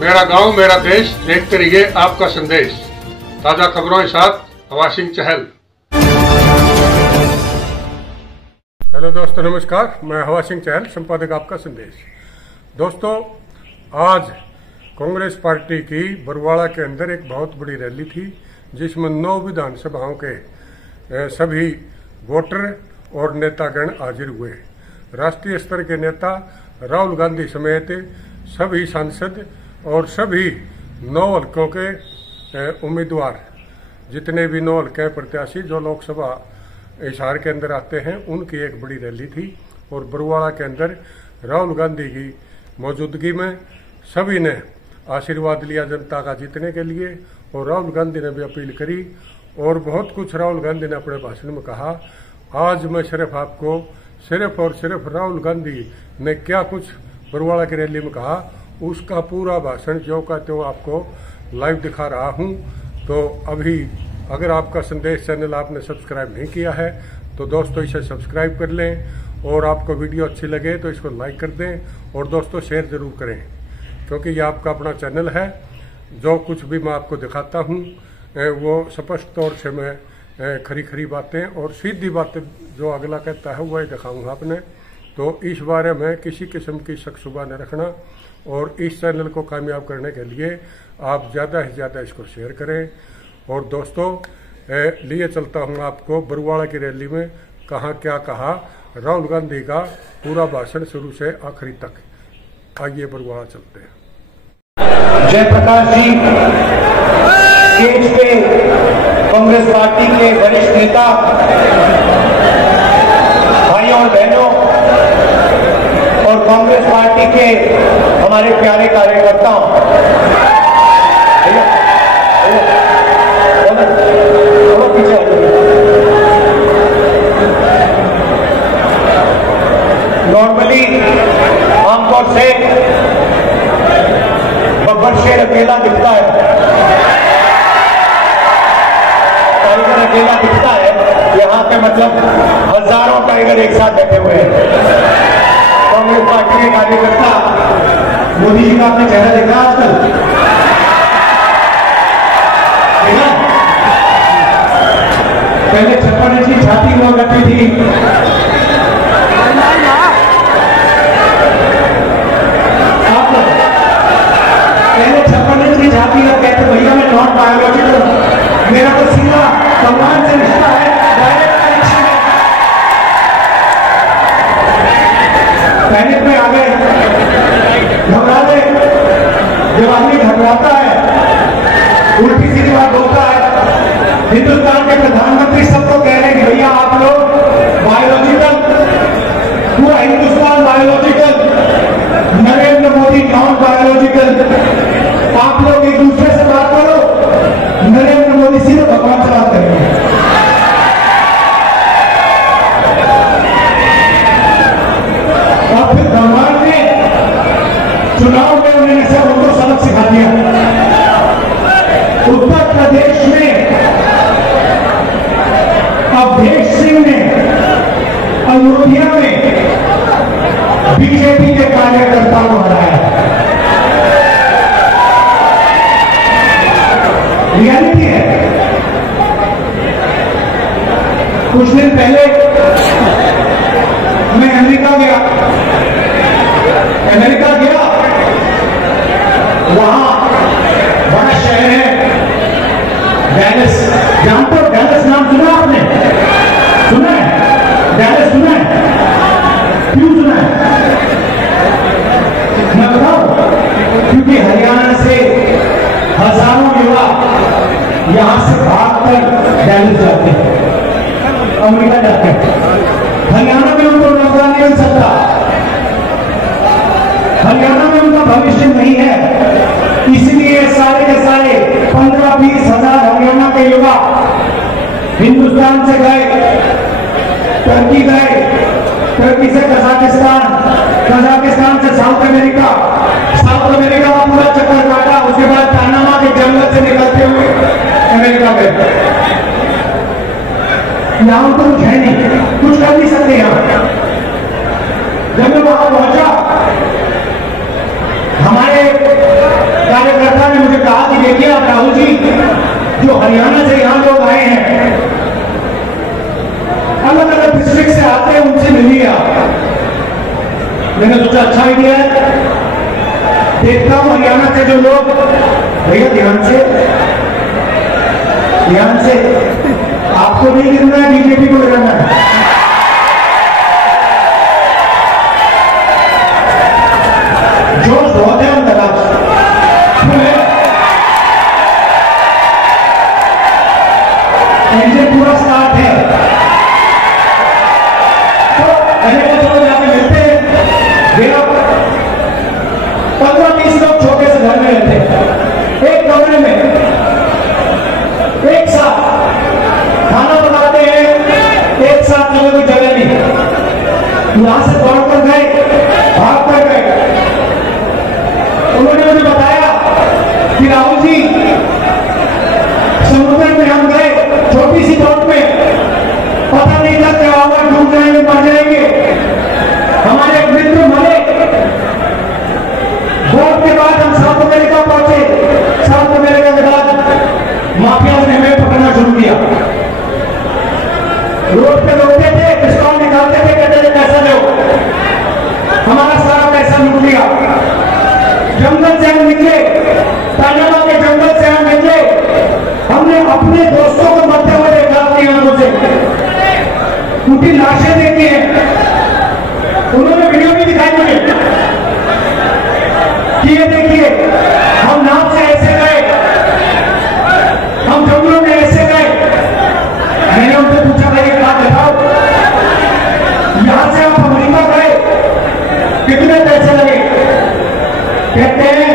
मेरा गांव मेरा देश, देखते रहिए आपका संदेश। ताजा खबरों के साथ हवा सिंह चहल। हेलो दोस्तों, नमस्कार। मैं हवा सिंह चहल, संपादक आपका संदेश। दोस्तों, आज कांग्रेस पार्टी की बरवाड़ा के अंदर एक बहुत बड़ी रैली थी, जिसमें 9 विधानसभाओं के सभी वोटर और नेतागण हाजिर हुए। राष्ट्रीय स्तर के नेता राहुल गांधी समेत सभी सांसद और सभी 9 हल्कों के उम्मीदवार, जितने भी 9 हल्के प्रत्याशी जो लोकसभा हिसार के अंदर आते हैं, उनकी एक बड़ी रैली थी। और बरवाड़ा के अंदर राहुल गांधी की मौजूदगी में सभी ने आशीर्वाद लिया जनता का जीतने के लिए। और राहुल गांधी ने भी अपील करी और बहुत कुछ राहुल गांधी ने अपने भाषण में कहा। आज मैं सिर्फ आपको सिर्फ और सिर्फ राहुल गांधी ने क्या कुछ बरवाड़ा की रैली में कहा, उसका पूरा भाषण जो का त्यों आपको लाइव दिखा रहा हूं। तो अभी अगर आपका संदेश चैनल आपने सब्सक्राइब नहीं किया है तो दोस्तों इसे सब्सक्राइब कर लें, और आपको वीडियो अच्छी लगे तो इसको लाइक कर दें, और दोस्तों शेयर जरूर करें, क्योंकि ये आपका अपना चैनल है। जो कुछ भी मैं आपको दिखाता हूँ वो स्पष्ट तौर से मैं खरी बातें और सीधी बातें जो अगला कहता है वही दिखाऊंगा आपने। तो इस बारे में किसी किस्म की शक शुबा न रखना, और इस चैनल को कामयाब करने के लिए आप ज़्यादा से ज़्यादा इसको शेयर करें। और दोस्तों, लिए चलता हूँ आपको बरवाड़ा की रैली में कहाँ क्या कहा राहुल गांधी का पूरा भाषण शुरू से आखिरी तक। आइए बरवाड़ा चलते हैं। जयप्रकाश जी स्टेज पे कांग्रेस पार्टी के वरिष्ठ नेता, भाइयों और बहनों, और कांग्रेस पार्टी के हमारे प्यारे कार्यकर्ताओं, पीछे नॉर्मली आमतौर से बब्बर शेर अकेला दिखता है, टाइगर अकेला दिखता है। यहाँ पे मतलब हजारों टाइगर एक साथ बैठे हुए हैं। कांग्रेस पार्टी के कार्यकर्ता, मोदी जी का आपने चेहरा देखा आजकल? देखा? पहले 56 इंच की छाती हुआ करती थी, पहले 56 इंच की छाती का कहते भैया मैं नॉन बायोलॉजिकल, मेरा तो सीधा भगवान से रिश्ता है, डायरेक्ट कनेक्शन है। पैनिक में आ गए, घबरा गए। जब आदमी घबराता है, उल्टी सीधी बात बोलता है। हिंदुस्तान के प्रधानमंत्री सबको कह रहे हैं कि भैया आप लोग बायोलॉजिकल, पूरा Hindustan biological, Narendra Modi non biological. आप लोग एक दूसरे से बात करो, नरेंद्र मोदी सीधे भगवान से बात करेंगे। और फिर भगवान ने चुनाव में उन्होंने सब उनको सबक सिखा दिया। उत्तर प्रदेश में अवधेश सिंह ने अयोध्या में बीजेपी के कार्यकर्ताओं को हराया। रियलिटी है। कुछ दिन पहले मैं अमेरिका गया, वहां बड़ा शहर है डैलस। जानते हो डैलस? नाम सुना आपने? सुना है? डैलस सुना है? क्यों सुना है? मैं बताऊं, क्योंकि हरियाणा से हजारों युवा यहां से भागकर डैलस जाते हैं, अमेरिका जाते हैं। हरियाणा में उनको रोजगार नहीं मिल सकता, हरियाणा में उनका भविष्य नहीं है। इसलिए सारे के सारे 15-20 हजार हरियाणा के युवा हिंदुस्तान से गए, टर्की गए, टर्की से कजाकिस्तान, कजाकिस्तान से साउथ अमेरिका, साउथ अमेरिका का पूरा चक्कर काटा। उसके बाद पनामा के जंगल से निकलते हुए अमेरिका गए। यहां तो कुछ है नहीं, कुछ कर नहीं सकते। यहां जब मैं वहां पहुंचा, हमारे हरियाणा से यहाँ लोग आए हैं, अलग अलग डिस्ट्रिक्ट से आते हैं, उनसे मिलिए आप। मैंने सोचा अच्छा आइडिया है, देखता हूं हरियाणा से जो लोग, भैया ध्यान से आपको नहीं गिरना है, बीजेपी को गिराना है। जोश बहुत है अंदर आज, इंजन पूरा स्टार्ट है। तो मैंने चलो जाके मिलते हैं। 15-20 लोग छोटे से घर में रहते हैं, एक कमरे में एक साथ खाना बनाते हैं, एक साथ लोगों की जगह नहीं। यहां से दौड़ कर गए, भाग कर गए। उन्होंने मुझे बताया कि राहुल जी, समुद्र में हम गए, छोटी सी बोट में, पता नहीं था क्या होगा, डूब जाएंगे, मर जाएंगे। हमारे एक मित्र मरे। बोट के बाद हम साउथ अमेरिका पहुंचे। साउथ अमेरिका के बाद माफिया ने हमें पकड़ना शुरू किया। रोड पे रोकते थे, पिस्तौल निकालते थे, कहते थे पैसा दो। हमारा सारा पैसा लूट लिया। जंगल से हम निकले, पैनामा के जंगल से हम निकले। हमने अपने दोस्तों को मरते हुए देखा अपनी आंखों से, उनकी लाशें देखी हैं। उन्होंने वीडियो भी दिखाई मुझे कि ये देखिए, हम नाव से ऐसे गए, हम जंगलों में ऐसे गए। मैंने उनसे पूछा, भाई एक बात बताओ, यहां से आप अमेरिका गए, कितने पैसे लगे? कहते हैं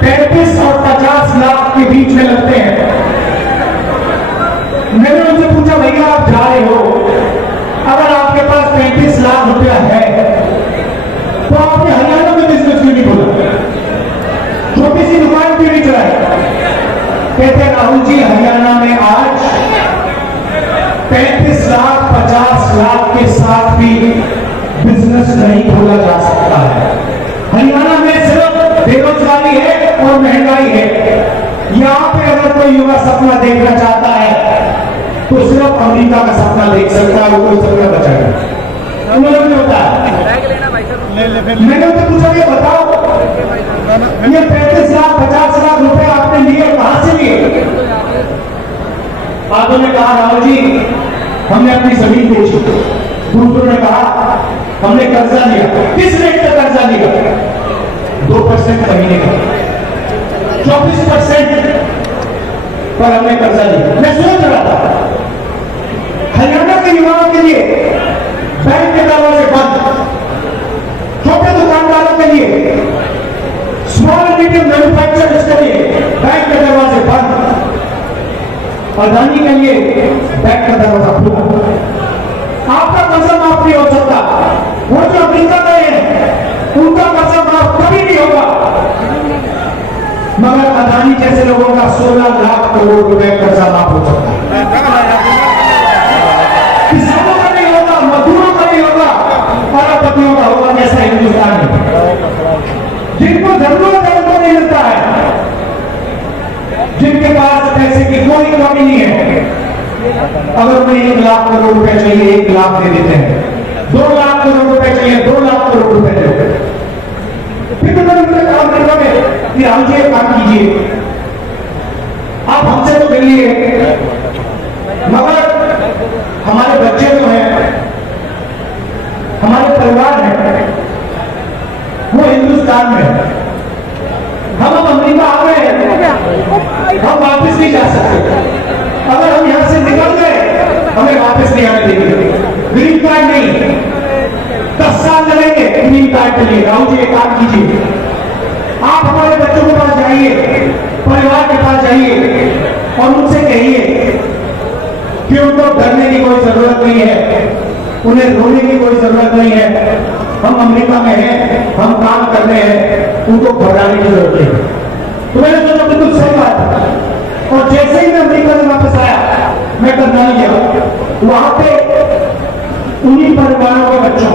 35 और 50 लाख के बीच में लगते हैं। मैंने उनसे पूछा, भैया आप जा रहे हो, अगर आपके पास 35 लाख रुपया है तो आपने हरियाणा में बिजनेस क्यों नहीं खोला, छोटी सी दुकान क्यों नहीं चलाई? कहते राहुल जी, हरियाणा में आज 35 लाख 50 लाख के साथ भी बिजनेस नहीं खोला जा सकता है। हरियाणा में सिर्फ बेरोजगारी है और महंगाई है। यहां पे अगर कोई युवा सपना देखना चाहता है तो सिर्फ अमेरिका का सपना देख सकता है, वो कोई सपना बचाएगा। उन्होंने मुझे बताया। मैंने उनसे पूछा, ये बताओ, ये 35 लाख 50 लाख रुपए आपने लिए, कहां से लिए? आदों ने कहा, राहुल जी, हमने अपनी जमीन बेची। दूसरों ने कहा, हमने कर्जा लिया। किस रेट का कर्जा लिया? 2% महीने का, 24% पर हमने कर्जा लिया। मैं सोच रहा था, हरियाणा के युवाओं के लिए बैंक के दरवाजे बंद, छोटे दुकानदारों के लिए, स्मॉल मीडियम मैन्युफैक्चरर्स के लिए बैंक के दरवाजे बंद, अदानी के लिए बैंक का दरवाजा खुला। आपका कर्जा माफ नहीं हो सकता। वो जो अमेरिका गए हैं, उनका कर्जा माफ कभी नहीं होगा, मगर अदानी जैसे लोगों का 16 लाख करोड़ रुपए कर्जा माफ हो सकता है। किसानों का नहीं होगा, मजदूरों का नहीं होगा, अरबपतियों का होगा, जैसा हिंदुस्तान में जिनको जरूरत है उनको नहीं मिलता है, जिनके पास पैसे की कोई कमी नहीं है। अगर उन्हें 1 लाख करोड़ रुपए चाहिए, 1 लाख दे देते हैं। 2 लाख करोड़ रुपए चाहिए, 2 लाख करोड़ रुपए दे देते हैं। फिर मैंने उनसे काम करने में कि हम ये काम कीजिए, आप हमसे तो मिलिए, मगर हमारे बच्चे जो हैं, हमारे परिवार है, वो हिंदुस्तान में है। हम अब अमेरिका आ गए हैं, हम वापस नहीं जा सकते। अगर हम यहां से निकल गए, हमें वापस नहीं आने देंगे। ग्रीन कार्ड नहीं, 10 साल लगेंगे ग्रीन कार्ड के लिए। राहुल जी, एक काम कीजिए, आप हमारे बच्चों के पास जाइए, परिवार के पास जाइए और उनसे कहिए कि उनको डरने की कोई जरूरत नहीं है, उन्हें रोने की कोई जरूरत नहीं है। हम अमेरिका में हैं, हम काम कर रहे हैं, उनको घबराने की जरूरत नहीं। तो मैंने सोचा बिल्कुल सही बात है। और जैसे ही मैं अमेरिका से वापस आया, मैं करनाल गया, वहां पे उन्हीं परिवारों के बच्चों,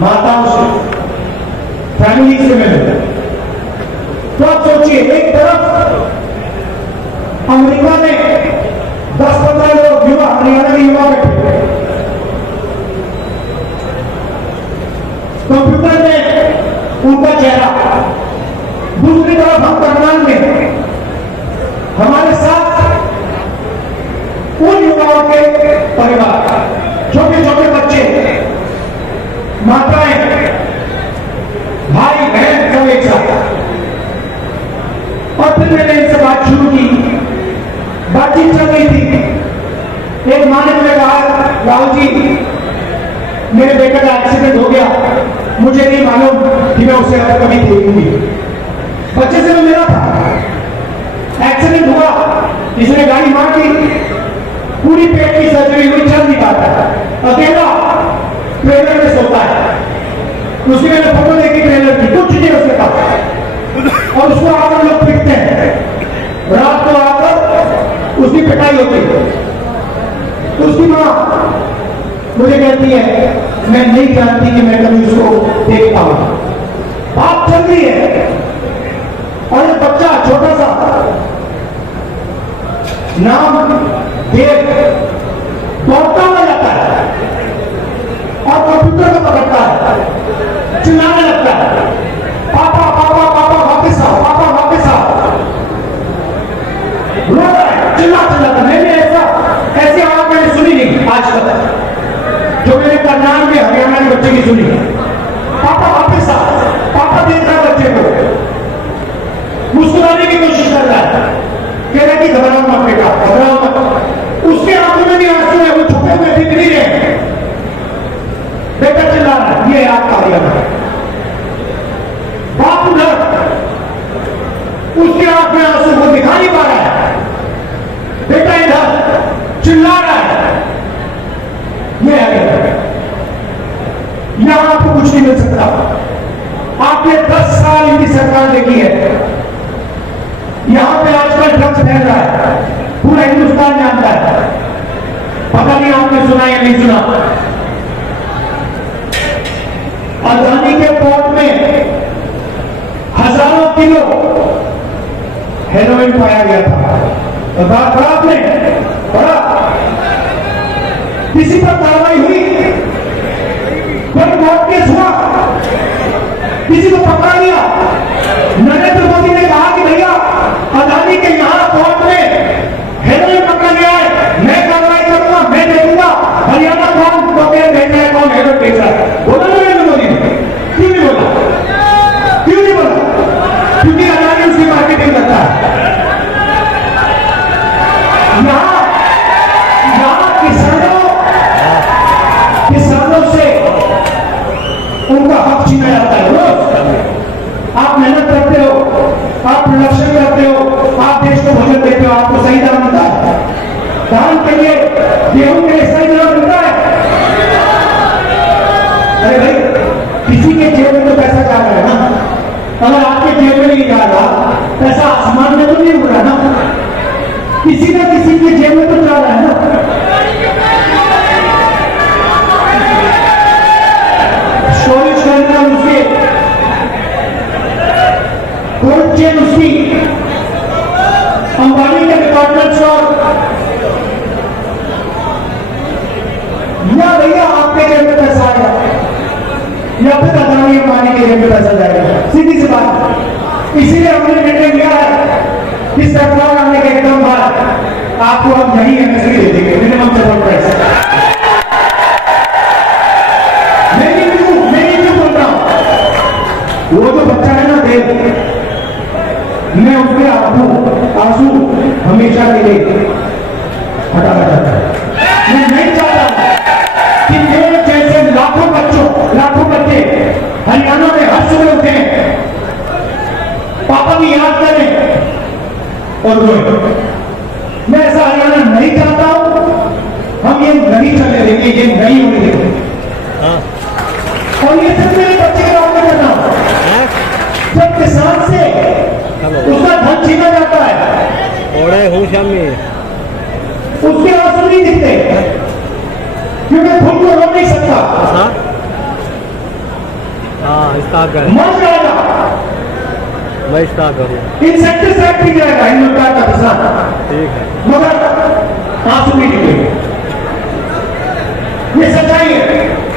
माताओं से, फैमिली से मिले। तो आप सोचिए, एक तरफ कंप्यूटर में उनका चेहरा, दूसरी तरफ हम करनाल में हमारे साथ उन युवाओं के परिवार, छोटे छोटे बच्चे, माताएं, भाई बहन सब एक साथ। और फिर मैंने इनसे बात शुरू की, बातचीत चल रही थी। एक माँ ने मुझे कहा, राहुल जी मेरे बेटे का एक्सीडेंट हो गया, मुझे नहीं मालूम कि मैं उसे अब कभी देखूंगी। बच्चे से मिला था, एक्सीडेंट हुआ, किसी गाड़ी मार दी, पूरी पेट की सर्जरी हुई, चल नहीं पाता, अकेला ट्रेलर में सोता है। उसकी मैंने फोटो देखी ट्रेलर की, कुछ नहीं उसके पास, और उसको आकर लोग पिटते हैं, रात को आकर उसकी पिटाई होती है। तो उसकी मां मुझे कहती है मैं नहीं जानती कि मैं कभी उसको देख पाऊं। बात चल रही है और एक बच्चा छोटा सा नाम देव दौड़ता हुआ जाता है और कंप्यूटर को पकड़ता है, चिल्लाने लगता है, पापा पापा पापा वापस आओ, पापा वापस आओ, रो रहा है, चिल्लाता। मैंने ऐसी आवाज मैंने सुनी नहीं आज तक जो मैंने करनाल में हरियाणा के बच्चे की सुनी। पापा वापस आओ, पापा देख रहा है बच्चे को, मुस्कुराने की कोशिश कर रहा है, कह रहा कि घबराओ मत बेटा, घबराओ मत। उसके आंखों में भी आंसू है, वो छुपे हुए दिख नहीं रहे, बेटा चिल्ला रहा है, ये याद का हरियाणा। बाप उधर, उसके आंख में आंसू, वो दिखा नहीं पा रहा है, बेटा इधर चिल्ला रहा है, ये है। यहां आपको कुछ नहीं मिल सकता। आपने 10 साल इनकी सरकार देखी है, यहां पे आजकल ड्रग्स फैल रहा है, पूरा हिंदुस्तान जानता है, पता नहीं आपने सुना या नहीं सुना। अदानी के पोर्ट में हजारों किलो हेरोइन पाया गया था, तो बात पड़ा आपने, पड़ा? किसी पर कार्रवाई हुई? कोई कोर्ट केस हुआ? किसी को पकड़ा गया? नरेंद्र मोदी ने कहा कि भैया अदानी के यहां कोर्ट में हेरोइन पकड़ा गया है, मैं कार्रवाई करूंगा, मैं देखूंगा हरियाणा कौन टोकरे भेज रहा है, कौन हेरोइन भेज रहा है। बोला नरेंद्र मोदी ने? क्यों नहीं बोला? क्यों नहीं बोला? क्योंकि अदानी उसकी मार्केटिंग करता है। यहां किसानों से उनका हक छीना जाता है। रोज आप मेहनत करते हो, आप प्रोडक्शन करते हो, आप देश को भोजन देते हो, आपको सही दाम मिलता है, धान के लिए गेहूं के लिए सही दाम मिलता है। अरे भाई किसी के जेब में तो पैसा जा रहा है ना, अगर आपके जेब में नहीं जा रहा, पैसा आसमान में तो नहीं उड़ रहा ना, किसी न किसी के जेब में तो जा रहा है ना। स्टोरेज करना उसके, कोल्ड चेन उसकी, अंबानी के डिपार्टमेंट स्टोर, या भैया आपके जेब में पैसा आएगा या फिर अदानी अंबानी के जेब में पैसा जाएगा, सीधी सी बात। इसीलिए हमने निर्णय लिया है कि सरकार आने के एकदम बाद आपको हम यही एमएसपी दे देंगे, मिनिमम सपोर्ट प्राइस। मैं क्यों बोल रहा हूं, वो जो बच्चा है ना देव, मैं उसके आंसू हमेशा के लिए हटाना चाहता हूं। मैं नहीं चाहता कि मेरे जैसे लाखों बच्चे हरियाणा में हर सुबह उठे, पापा की याद करें और रोए। मैं ऐसा हरियाणा नहीं चाहता हूं, हम ये नहीं चलने देंगे, ये नहीं होने देंगे। और ये सिर्फ मेरे बच्चे के बात में करना, जब किसान से उसका धन छीना जाता है, उसके आंसू नहीं दिखते, क्योंकि खुद को रो नहीं सकता, मर जाएगा, इंसेक्टिसाइड पी जाएगा हिंदुस्तान का किसान, मगर आंसू नहीं निकलेंगे। ये सच्चाई है।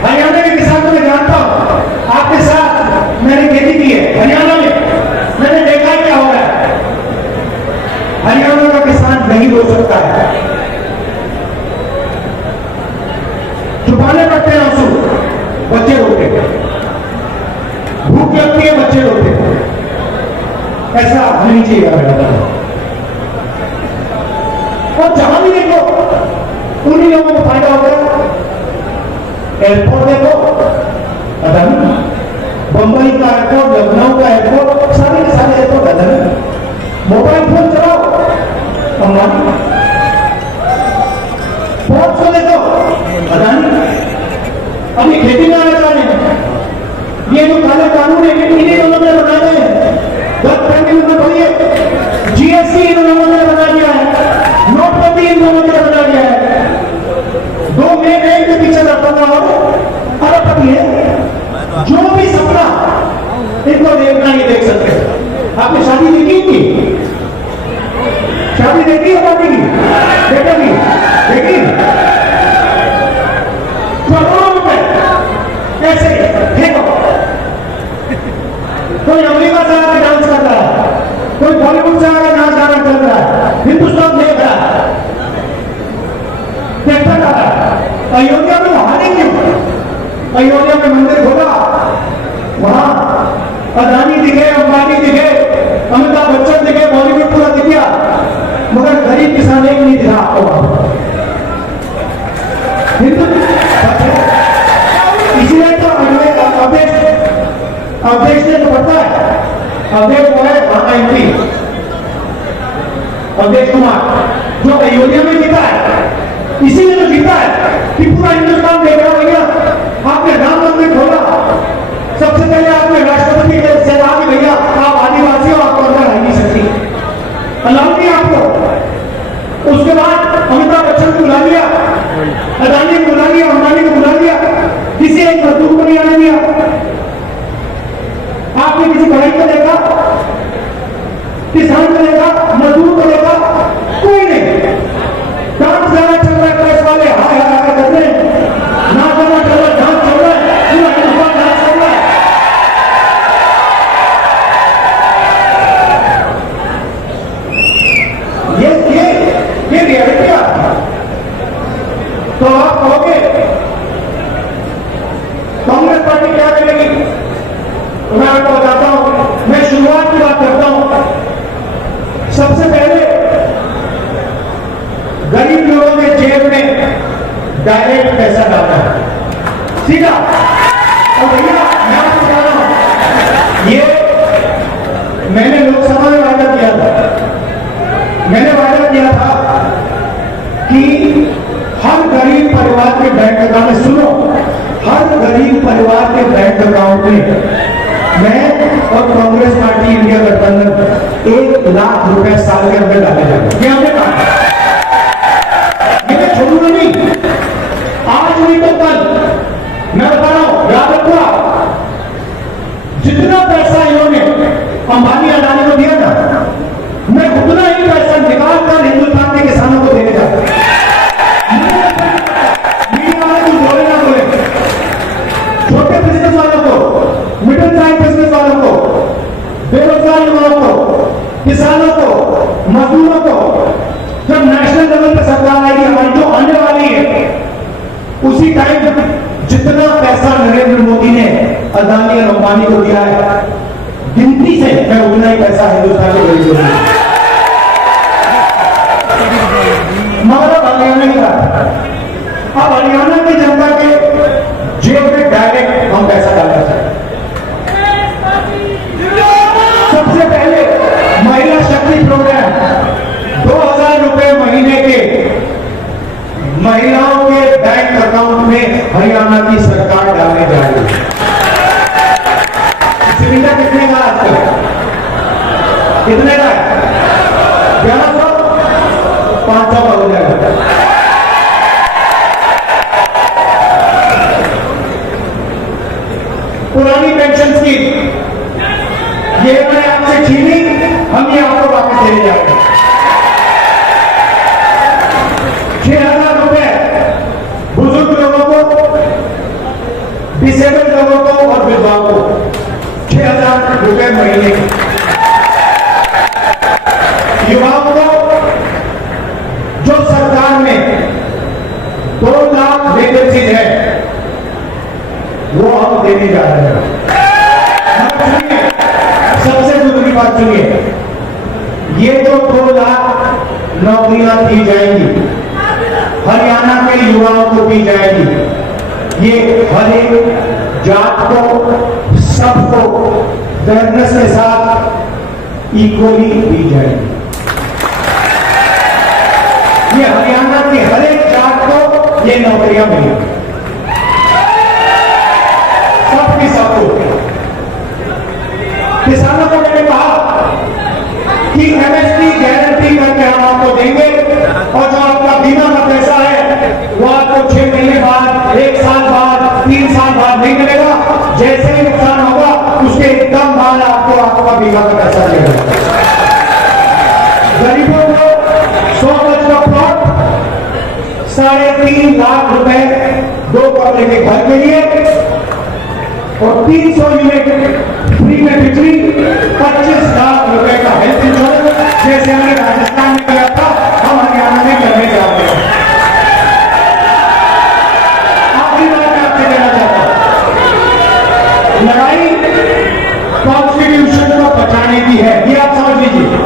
हरियाणा के किसान को मैं जानता हूं, आप अच्छे लोग थे, ऐसा नहीं चाहिए मेरा। और जहां भी देखो उन्हीं लोगों को फायदा होता है। एयरपोर्ट देखो अदानी, बंबई का एयरपोर्ट, लखनऊ का एयरपोर्ट, सारे के सारे एयरपोर्ट अदानी। मोबाइल फोन चलाओ अंबानी, बहुत सो देखो अदानी। अभी खेती में आना चाह रहे हैं, ये जो काले कानून है इन्हीं लोगों ने बनाए हैं। 10 में पढ़िए, जीएसटी इन लोगों ने बना दिया है, नोटबंदी इन लोगों ने बना दिया है। 2 में एक के पीछे रखा हुआ अरबपति है। जो भी सपना इनको देखना नहीं देख सकते। आपने शादी देखी की? शादी देखी है पार्टी की? देखी देखी? करोड़ों रुपए कैसे फेंको। कोई अमेरिका से आकर डांस कर रहा है, कोई बॉलीवुड से आकर डांस गाना चल रहा है, हिंदुस्तान देख रहा है, देखता जा रहा है। अयोध्या में हारे क्यों? अयोध्या में मंदिर खोला, वहां अदानी दिखे, अंबानी दिखे, अमिताभ बच्चन दिखे, बॉलीवुड पूरा दिख गया, मगर गरीब किसान एक नहीं दिखा आपको। इसलिए तो अवधेश ने तो पता है, अवधेश वो है MP अवधेश कुमार, जो अयोध्या में जीता है। इसीलिए तो जीता है कि पूरा हिंदुस्तान देख रहा भैया आपने राम मंदिर खोला, सबसे पहले आपने राष्ट्रपति से कहा कि भैया आप आदिवासी हो, आपको अंदर आ नहीं सकती, अलाउ नहीं आपको। उसके बाद अमिताभ बच्चन को बुला लिया, अदानी को बुला लिया, अंबानी को बुला लिया, किसी एक मजदूर को नहीं आने दिया। आपने किसी पढ़ाई को देखा, किसान को देखा, मजदूर को देखा? कोई नहीं। डांस गाना चल रहा है, प्रेस वाले हाय हाय हाय कर रहे हैं, नाच गाना चल रहा है, डांस चल रहा है, पूरा हिंदुस्तान डांस चल रहा है। ये रियलिटी है। तो आप कहोगे कांग्रेस पार्टी क्या करेगी? तो मैं आपको बताता हूं, मैं शुरुआत की बात करता हूं। सबसे पहले गरीब लोगों के जेब में डायरेक्ट पैसा डालना है, सीधा। और भैया मैं आपको बता रहा हूं, ये मैंने लोकसभा में वादा किया था। मैंने वादा किया था कि हर गरीब परिवार के बैंक अकाउंट में, सुनो, हर गरीब परिवार के बैंक अकाउंट में मैं और कांग्रेस पार्टी इंडिया गठबंधन 1 लाख रुपए साल के अंदर डाले जाएंगे। ये हमने कहा, मैं छोड़ूंगा नहीं। आज नहीं तो कल, मैं बता रहा हूं, याद रखो, जितना पैसा इन्होंने अंबानी अडानी को दिया ना, मैं उतना ही पैसा निकाल कर हिंदुस्तान के किसानों को देने जाता हूं। छोटे बिजनेस वालों को, मिडिल साइज बिजनेस वालों को, बेरोजगार युवाओं को, किसानों को, मजदूरों को, जब नेशनल लेवल पर सरकार आएगी हमारी जो आने वाली है, उसी टाइम जितना पैसा नरेंद्र मोदी ने अदानी और अंबानी को दिया है, गिनती से मैं उतना ही पैसा हिंदुस्तान के गरीबों को दूंगा। मगर अब हरियाणा की बात, अब हरियाणा की जनता के जेब में डायरेक्ट हम पैसा डालना चाहते हैं। सबसे पहले महिला शक्ति प्रोग्राम, 2000 रुपए महीने के महिलाओं के बैंक अकाउंट में हरियाणा की सरकार डालने जा रही है। सिलेंडर कितने का आजकल? कितने का? 1100, 500 का हो जाएगा। पुरानी पेंशन स्कीम, ये मैंने आपसे छीनी, हम ये आपको वापस देने जा रहे हैं। 6000 रुपए बुजुर्ग लोगों को, डिसेबल्ड लोगों को और विधवाओं को 6000 रुपए महीने। युवाओं को जो सरकार में 2 लाख वैकेंसीज है, वो हम देने जा रहे हैं। बात सुनिए, ये जो 2 लाख नौकरियां दी जाएंगी हरियाणा के युवाओं को दी जाएगी, ये हर एक जात को, सबको फेयरनेस के साथ इक्वली दी जाएगी। ये हरियाणा की हर एक जात को ये नौकरियां मिलेंगी, सबकी सबको। किसानों को मैंने कहा कि एमएसपी गारंटी करके हम आपको देंगे, और जो आपका बीमा का पैसा है वो आपको 6 महीने बाद, 1 साल बाद, 3 साल बाद नहीं मिलेगा। जैसे ही नुकसान होगा उसके एकदम बाद आपको आपका बीमा का पैसा मिलेगा। गरीबों को 100 गज का प्लॉट 3.5 लाख रुपए 2 कमरे के घर के लिए, और 300 यूनिट फ्री में बिजली, 25 लाख रुपए का हेल्थ इंश्योरेंस, जैसे हमने राजस्थान में किया था हम हरियाणा में करने जा रहे हैं। आखिरी बात मैं आपसे कहना चाहता हूं, लड़ाई कॉन्स्टिट्यूशन को बचाने की है, ये आप समझ लीजिए।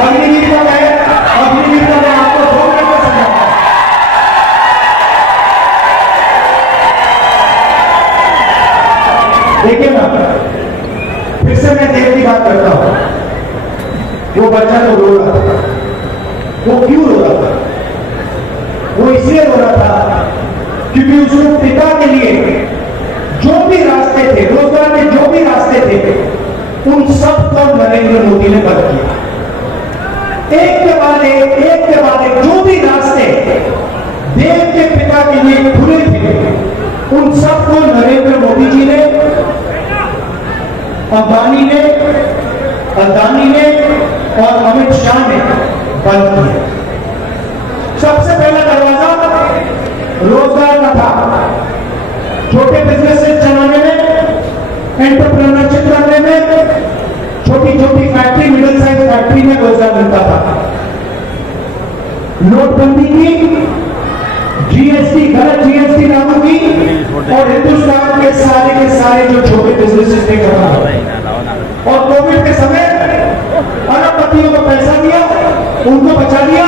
अग्निवीर को मैं आपको 2 मिनट में समझाऊंगा। देखिए ना, फिर से मैं देर की बात करता हूं। वो बच्चा तो रो रहा था, वो क्यों रो रहा था? वो इसलिए रो रहा था क्योंकि उसको पिता के लिए जो भी रास्ते थे, रोजगार के जो भी रास्ते थे, उन सब को नरेंद्र मोदी ने बंद किया। एक के बाद एक जो भी रास्ते देश के पिता के लिए खुले थे, उन सबको नरेंद्र मोदी जी ने, अंबानी ने, अदानी ने और अमित शाह ने बंद किया। सबसे पहला दरवाजा रोजगार का था, छोटे बिजनेस चलाने में, एंटरप्रेन्योरशिप करने में, छोटी छोटी फैक्ट्री, मिडिल साइज फैक्ट्री में रोजगार मिलता था। नोटबंदी की, जीएसटी, गलत जीएसटी लागू की, और हिंदुस्तान के सारे जो छोटे बिजनेसेस थे करना। और कोविड के समय अरबपतियों को पैसा दिया, उनको बचा लिया,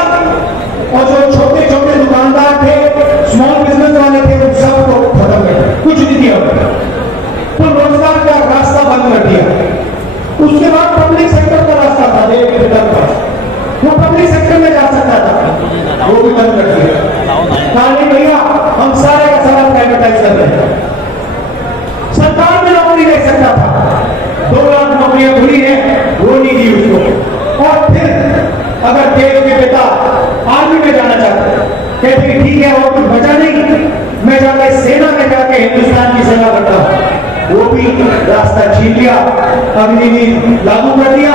और जो छोटे छोटे दुकानदार थे, स्मॉल बिजनेस वाले थे, उन सबको खत्म कर दिया, कुछ नहीं दिया। तो रोजगार का रास्ता बंद कर दिया। उसके बाद पब्लिक सेक्टर का रास्ता था, वो पब्लिक सेक्टर में जा सकता था, वो भी बंद कर दिया। कहा भैया हम सारे का सारा प्राइवेटाइज कर रहे हैं। सरकार में नौकरी ले सकता था, 2 लाख नौकरियां खुली हैं, वो नहीं दी उसको। और फिर अगर देश के पिता आर्मी में जाना चाहते, कहते ठीक है, और कुछ बचा नहीं, मैं जाकर सेना में जाके हिंदुस्तान की सेवा करता हूं, वो भी रास्ता छीन लिया, अग्निवीर लागू कर दिया,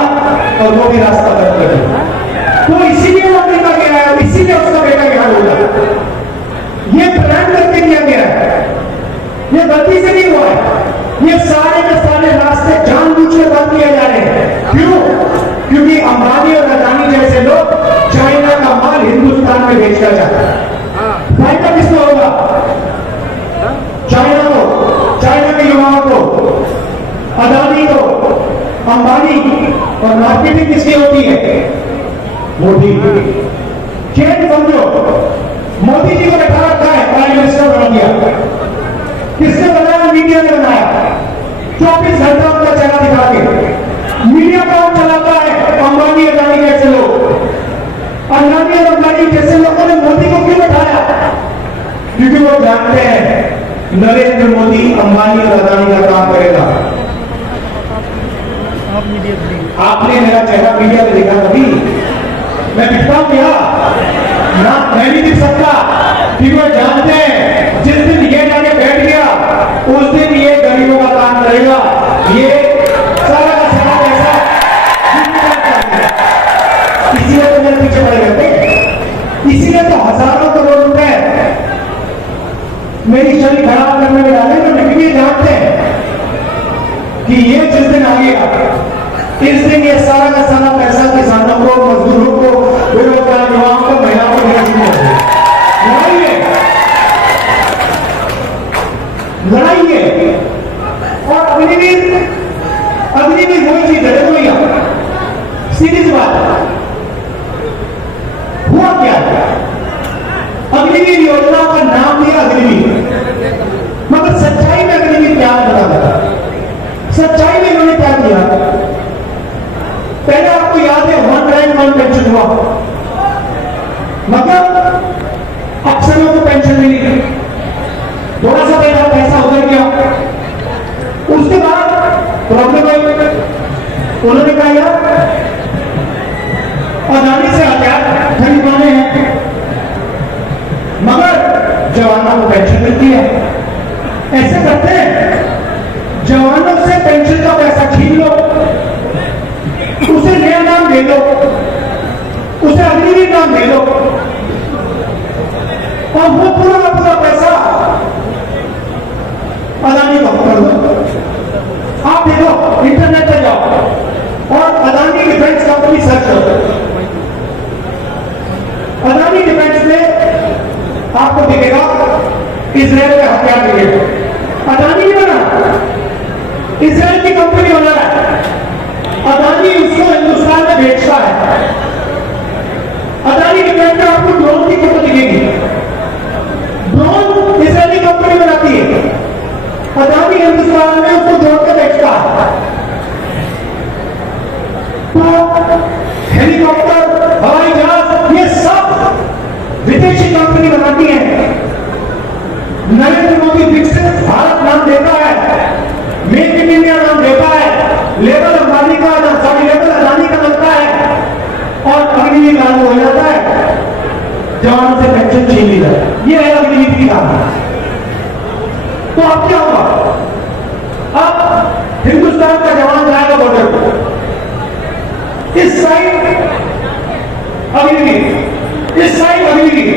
और वो भी रास्ता बंद कर दिया। तो इसीलिए वो अमेरिका गया है, इसीलिए उसका बेटा यहाँ होगा। ये प्लान करके किया गया है, ये गलती से नहीं हुआ है। ये सारे के सारे रास्ते जानबूझकर बंद किए जा रहे हैं। क्यों? क्योंकि अंबानी और अदानी जैसे लोग चाइना का माल हिंदुस्तान में बेचकर जाता है। फायदा किसको होगा? चाइना को, चाइना के युवाओं को, अदानी को, अंबानी। और मार्केटिंग किसकी होती है? मोदी। चेंज समझो, मोदी जी को बैठा रखा है, प्राइम मिनिस्टर बना दिया। किसने बनाया? मीडिया ने बनाया। 24 घंटा उनका चेहरा दिखा के मीडिया कौन चलाता है? अंबानी अदानी जैसे लोग। अदानी और अंबानी जैसे लोगों ने मोदी को क्यों बैठाया? क्योंकि वो जानते हैं नरेंद्र मोदी अंबानी और अदानी का काम करेगा। आपने मेरा चेहरा मीडिया में देखा कभी? मैं दिखता हूं क्या? ना, मैं नहीं दिख सकता, क्योंकि वो जानते हैं जिस दिन ये जाके बैठ गया उस दिन ये गरीबों का काम करेगा। ये सारा का सारा पैसा इसीलिए तो मेरे पीछे पड़े रहते। इसीलिए तो हजारों करोड़ रुपए मेरी छवि खराब करने में डाले, तो निकली जानते हैं कि ये जिस दिन आ गया, इस दिन ये सारा का सारा पैसा किसानों को, मजदूरों को, बेरोजगार युवाओं को, महिलाओं को लड़ाई है। और अग्निवीर वही चीज है। देखो भैया, सीधी सी बात हुआ क्या है, अग्निवीर योजना का नाम दिया अग्निवीर, मगर सच्चाई में अग्निवीर क्या बता था। सच्चाई में इन्होंने क्या किया, पहले आपको याद है 1 रैंक 1 पेंशन हुआ, मतलब अफसरों को पेंशन मिली, थोड़ा सा पैसा उधर गया। उसके बाद प्रॉब्लम आई, उन्होंने कहा यार अदानी से हथियार खरीदवाने हैं, मगर जवानों को पेंशन मिलती है। ऐसे करते हैं, जवानों से पेंशन का पैसा छीन लो, उसे नया नाम दे दो, उसे अग्निवीर नाम दे दो, और वो पूरा का पूरा पैसा अदानी को कर दो। आप देखो, इंटरनेट पर जाओ और अदानी डिफेंस कंपनी सर्च करो। अदानी डिफेंस में आपको दिखेगा इजराइल का हथियार मिलेगा। अदानी नहीं बना, इजराइल की कंपनी बना रहा है। अदानी उसको हिंदुस्तान में बेचता है। अदानी डिफेंस में आपको ड्रोन की फोटो दिखेगी, ड्रोन इजरायली कंपनी बनाती है। अदानी हिंदुस्तान में उसको जोड़ के बेचता है। तो हेलीकॉप्टर, हवाई जहाज, ये सब विदेशी कंपनी बनाती है। नरेंद्र मोदी विकसित भारत नाम देता है, मेक इन इंडिया नाम देता है, लेबर अंबानी का लेबर अदानी का लगता है, और अग्निवीर लागू हो जाता है, जवानों से पेंशन छीन ली जाए। ये है अग्निवीर की कहानी। तो अब क्या होगा, अब हिंदुस्तान का जवान जाएगा बॉर्डर पर, इस साइड अग्निवीर, इस साइड अग्निवीर,